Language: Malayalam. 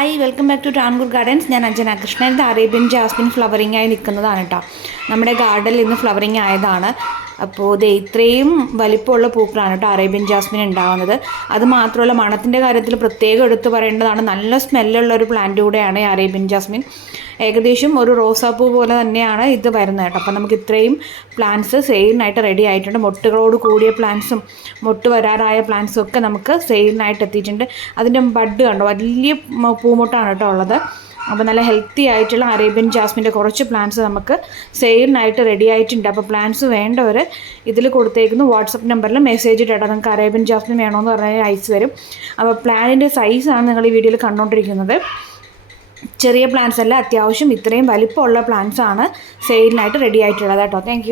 Hi welcome back to Tankoor Gardens. ഞാൻ അഞ്ജന കൃഷ്ണൻ. ഇത് അറേബ്യൻ ജാസ്മിൻ ഫ്ലവറിംഗ് ആയി നിൽക്കുന്നതാണ് കേട്ടോ. നമ്മുടെ ഗാർഡനിൽ ഇന്ന് ഫ്ലവറിംഗ് ആയതാണ്. അപ്പോൾ ഇത് ഇത്രയും വലിപ്പമുള്ള പൂക്കളാണ് കേട്ടോ അറേബ്യൻ ജാസ്മിൻ ഉണ്ടാകുന്നത്. അത് മാത്രമല്ല, മണത്തിൻ്റെ കാര്യത്തിൽ പ്രത്യേകം എടുത്തു പറയേണ്ടതാണ്. നല്ല സ്മെല്ലുള്ള ഒരു പ്ലാന്റ് കൂടെയാണ് ഈ അറേബ്യൻ ജാസ്മിൻ. ഏകദേശം ഒരു റോസാപ്പൂ പോലെ തന്നെയാണ് ഇത് വരുന്നത് കേട്ടോ. അപ്പോൾ നമുക്ക് ഇത്രയും പ്ലാന്റ്സ് സെയിലിനായിട്ട് റെഡി ആയിട്ടുണ്ട്. മൊട്ടുകളോട് കൂടിയ പ്ലാന്റ്സും മൊട്ട് വരാറായ പ്ലാന്റ്സും ഒക്കെ നമുക്ക് സെയിലിനായിട്ട് എത്തിയിട്ടുണ്ട്. അതിൻ്റെ ബഡ് കണ്ടോ, വലിയ പൂമൊട്ടാണ് കേട്ടോ ഉള്ളത്. അപ്പോൾ നല്ല ഹെൽത്തി ആയിട്ടുള്ള അറേബ്യൻ ജാസ്മിൻ്റെ കുറച്ച് പ്ലാന്റ്സ് നമുക്ക് സെയിലിനായിട്ട് റെഡി ആയിട്ടുണ്ട്. അപ്പോൾ പ്ലാന്റ്സ് വേണ്ടവർ ഇതിൽ കൊടുത്തേക്കുന്ന വാട്സപ്പ് നമ്പറിൽ മെസ്സേജ് ഇട്ടാൽ നിങ്ങൾക്ക് അറേബ്യൻ ജാസ്മിൻ വേണമെന്ന് പറഞ്ഞാൽ അയച്ചു തരും. അപ്പോൾ പ്ലാന്റിൻ്റെ സൈസാണ് നിങ്ങൾ ഈ വീഡിയോയിൽ കണ്ടുകൊണ്ടിരിക്കുന്നത്. ചെറിയ പ്ലാന്റ്സ് അല്ല, അത്യാവശ്യം ഇത്രയും വലിപ്പമുള്ള പ്ലാന്റ്സ് ആണ് സെയിലിനായിട്ട് റെഡി ആയിട്ടുള്ളത് കേട്ടോ. താങ്ക്